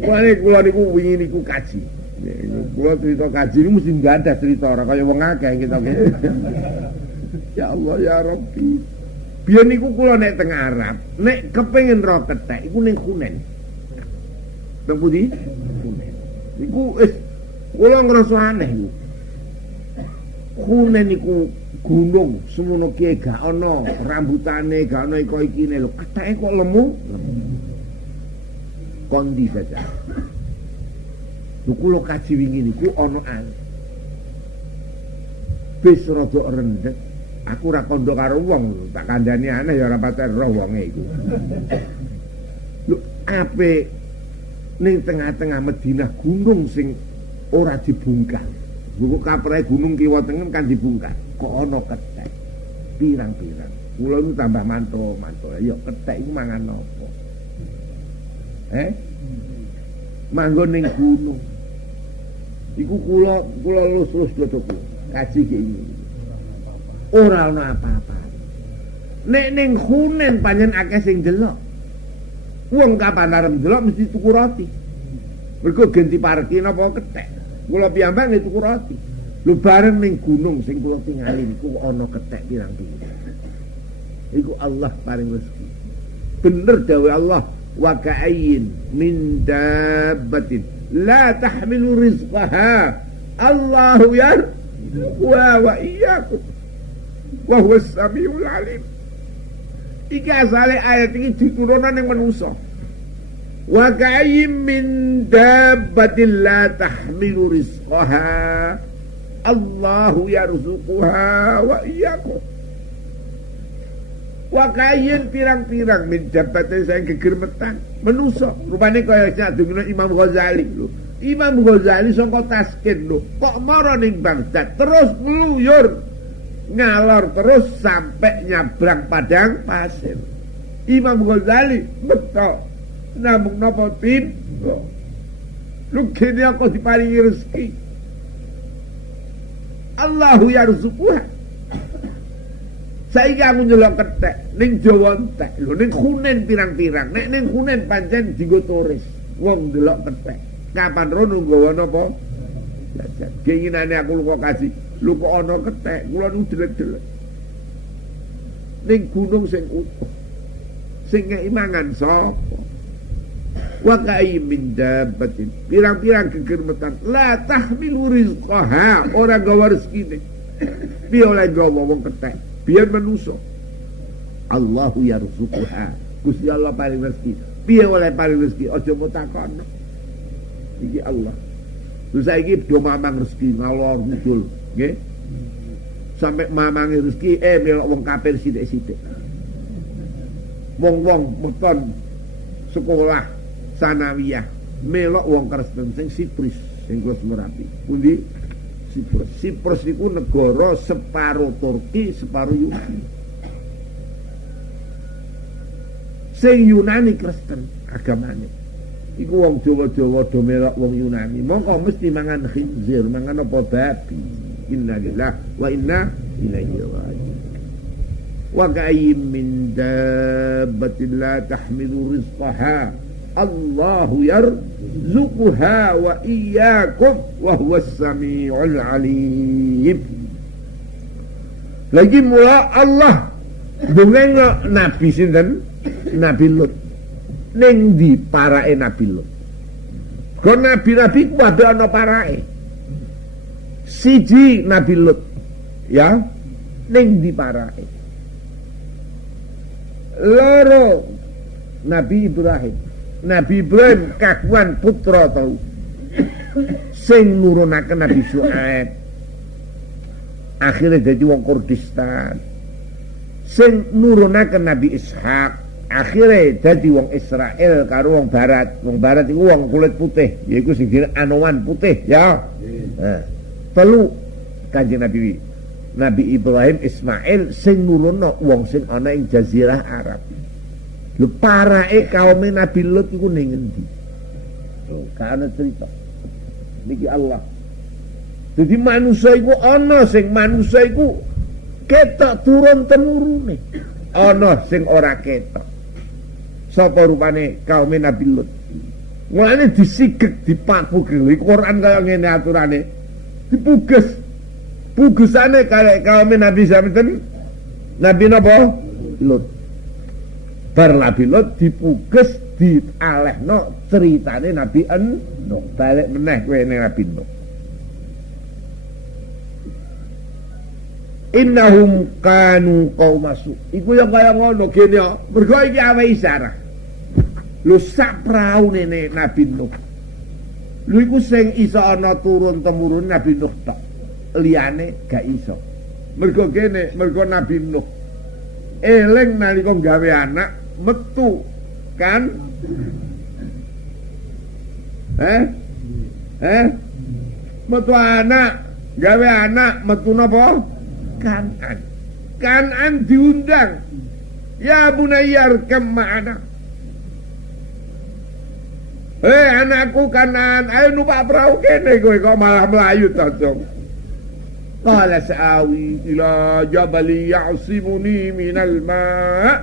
Mulane kula niku wingi niku kaji. Kula cerita kaji niku mesti nggadah cerita ora kaya wong akeh kita. Ya Allah ya Rabbi. Biyen niku kula nek teng Arab, nek kepengin ro kethek iku ning Khunen. Teng pundi? Khunen. Iku kula ngrasa aneh iku. Khunen niku gunung semono kiye gak ana rambutane, gak ana iki-ikine lho. Ketheke kok lemu? Kondi saja. Lho kula kaji wingi niku ana aneh. Bis rada rendhet. Aku ora kandha karo wong, tak kandhani aneh ya ora patek roh wonge iku. Lho apik ning tengah-tengah Madinah gunung sing ora dibungkal. Lho kaprehe gunung kiwa tengen kan dibungkal. Kok ana kethek. Pirang-pirang. Kula niku tambah mantul. Ya kethek iku mangan apa? Manggon ning gunung. Iku kula lus-lus dodok kaji ki ini. Ora ana apa-apa. Nek ning Khunen panjen akeh sing delok. Wong kapan arep delok mesti tuku roti. Mergo genti pareki napa kethek. Kula piyambak nek tuku roti. Lho bareng ning gunung sing kula tingali niku ana kethek pirang-pirang. Iku Allah paring rezeki. Bener dawuh Allah, wa ka'ayyin min dabbatin la tahmilu rizqaha Allahu wa iyyakum wa huwas samiul alim. Iki asale ayat iki diturunkan ning manusa. Wa ka'ayyin min dabbatin la tahmilu rizqaha Allahu yarzuquha wa iyyakum. Wa ka'ayyin pirang-pirang min dabbatin sing gegermetan manusa. Rupane kaya sadungna Imam Ghazali lho. Imam Ghazali saka Taskin lho. Kok mara ning Baghdad terus ngluyur ngalor terus sampai nyabrang padang pasir. Imam Ghazali betul namung napa pin lu kene aku diparingi rezeki Allahu yarzuquha. Saiki aku ndelok kethek ning Jawa entek lho ning Khunen pirang-pirang. Nek ning Khunen pancen dienggo turis wong ndelok kethek. Kapan rono nggawa napa? Jajan. Keinginane aku lupa kasih. Lu kok ana kethek, kula nu delek-delek. Ning gunung sing utuh. Sing ngeki mangan sapa? Wa ka'ayyin min dabbatin. Pirang-pirang gegermetan la tahmilu rizqaha, ora gawa rezekine. Piye oleh gawa wong kethek? Biyen manusa. Allahu yarzuquha. Gusti Allah paring rezeki. Piye oleh paring rezeki? Aja mbok takono. Iki Allah. Terus saiki do mamang rezeki ngalor ngidul. Nggih. Sampai mamangi rezeki melok wong kafir sithik-sithik. Wong-wong meton sekolah sanawiyah melok wong Kristen sing Siprus sing kula Merapi. Pundi? Siprus. Siprus iku negara separo Turki, separo Yunani. Sing Yunani Kristen agamane. Iku wong Jawa-Jawa do melok wong Yunani. Mongko mesti mangan khinzir, mangan apa babi. Inna lillahi wa inna ilaihi raji'un. Wa ka'ayyin min dabbatin la tahmilu rizqaha Allahu yarzuquha wa iyyakum wa huwas samiul alim. Lagi mula Allah dongeng Nabi sinten? Nabi Lut. Ning ndi parake Nabi Lut? Kok nabi-nabi ku ana parake. Siji Nabi Lut ya ning di parake. Loro Nabi Ibrahim. Nabi Ibrahim kagungan putra tau sing nurunaken Nabi Syuaib. Akhirnya jadi wong Kurdistan. Sing nurunaken Nabi Ishak. Akhirnya jadi wong Israel karo wong Barat. Wong Barat iku wong kulit putih, yaiku sing jenenge Anoman putih ya. Telu Kanjeng Nabi Ibrahim Ismail sing nurono wong sing ana ing jazirah Arab. Lho parake kaum Nabi Lut iku ning endi? Lho kana cerita. Niki Allah. Jadi manusia iku ana sing manusia iku ketok turun temurune. Ana sing ora ketok. Sapa rupane kaum Nabi Lut? Mulane disigek dipapuke. Quran kaya ngene aturane. Dipuges. Pugesane kaya kaum Nabi sampeyan Nabi napa? Lut. Bar Nabi Lut dipuges dialehno ceritane Nabi Nuh. Balik meneh kowe ning Nabi Nuh. Innahum kanu qaumasu. Iku yang kaya ngono gene ya. Mergo iki awe isarah. Lho sak praune Nabi Nuh. Lho iku sing iso ana turun temurun Nabi Nuh tok. Liyane gak iso. Mergo kene, mergo Nabi Nuh eling nalika gawe anak metu kan? Metu anak, gawe anak metu napa? Kanan. Kanan diundang. Ya bunayya arkam ma'ana. Anakku Kanan, ayo numpak perahu kene kowe kok malah melayu to, Dong. Qala sa'awi ila jabali ya'simuni minal ma'.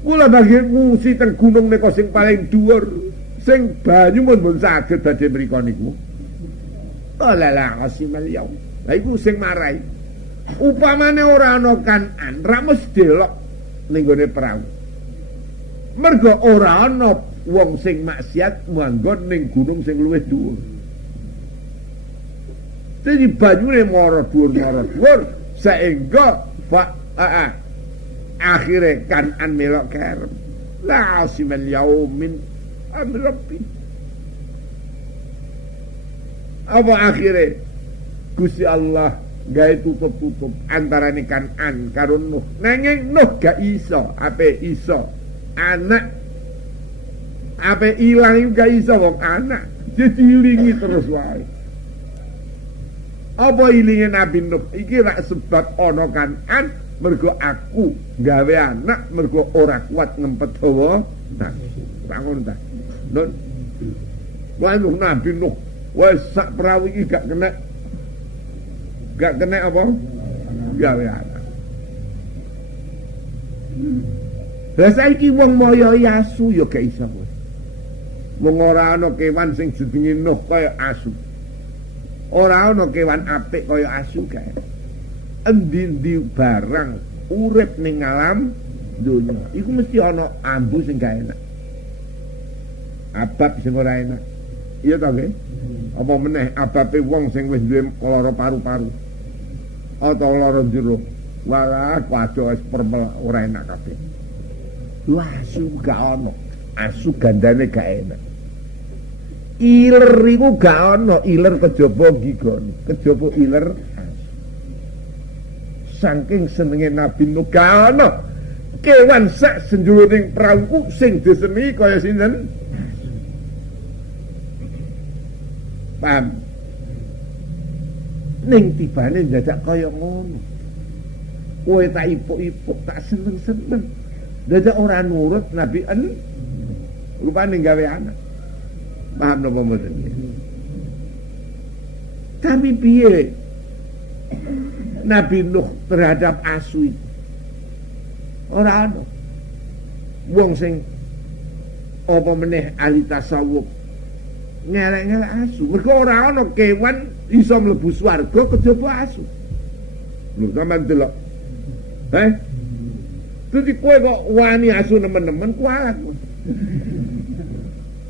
Kula bagi ngusi teng gunung nika sing paling dhuwur, sing banyu mun saged badhe mriko niku. Qala la asimal yaum. Lah iku sing marai. Upamane ora ana Kanan, ra mesti delok ning gone perahu. Mergo ora ana wong sing maksiat manggon ning gunung sing luwih dhuwur. Jadi banyune mara dhuwur saengga akhire Kanan melok kerem. La asimal yaum min amri rabbi. Apa akhire Gusti Allah gawe tutup-tutup antarane Kanan karo Nuh. Nanging Nuh gak iso, ape iso anak ape ilang gak iso wong anak. Jadi ilingi terus wae. Apa ilinge Nabi Nuh? Iki rak sebab ana Kanan mergo aku gawe anak mergo ora kuat ngempet hawa. Nah, bangun ta. Nun. Wae Nabi Nuh, wis sak perahu iki gak kena apa? Gawe anak. Lah saiki wong moyo asu ya gak iso. Wong ora ana kewan sing jenenge Nuh kaya asu. Ora ana kewan apik kaya asu kae. Endi-endi barang urip ning alam donya iku mesti ana ambu sing gak enak. Abab sing ora enak. Iya ta nggih? Apa meneh ababe wong sing wis duwe lara paru-paru. Atau lara jero. Wah, padha wis permel ora enak kabeh. Lha asu gak ana. Asu gandane gak enak. Iler iku gak ana, iler kejaba gigon, kejaba iler asu. Saking senenge Nabi Nuh gak ana kewan sak senjuruning perahu sing diseni kaya sinten? Paham? Ning tibane dadak kaya ngono. Kowe tak ipuk-ipuk, tak seneng-seneng. Dadak ora nurut Nabi rupane gawe anak. Paham napa mboten? Tapi piye Nabi Nuh terhadap asu itu? Ora ana. Wong sing apa meneh ahli tasawuf ngelek-ngelek asu. Mergo ora ana kewan iso mlebu swarga kejaba asu. Lho sampean delok. Dadi kowe kok wani asu nemen-nemen kualat.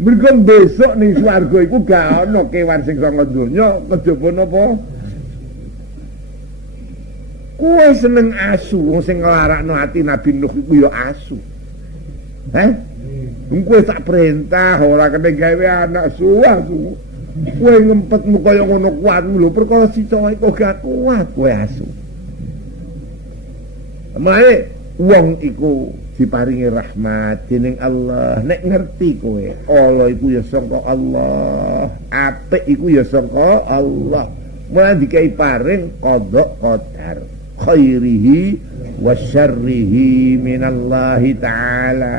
Mergo besok ning swarga iku gak ana kewan sing sanga donya kejaba napa? Kowe seneng asu, wong sing nglarakno ati Nabi Nuh iku ya asu. Kowe tak perintah ora kene gawe anak asu. Kowe ngempetmu kaya ngono kuatmu lho, perkara sicoke kok gak kuat kowe asu. Mae wong iku diparingi rahmat dening Allah. Nek ngerti kowe, Allah iku ya saka Allah, apik iku ya saka Allah. Mulai dikai paring qada qadar khairihi wa syarrihi minallahi ta'ala.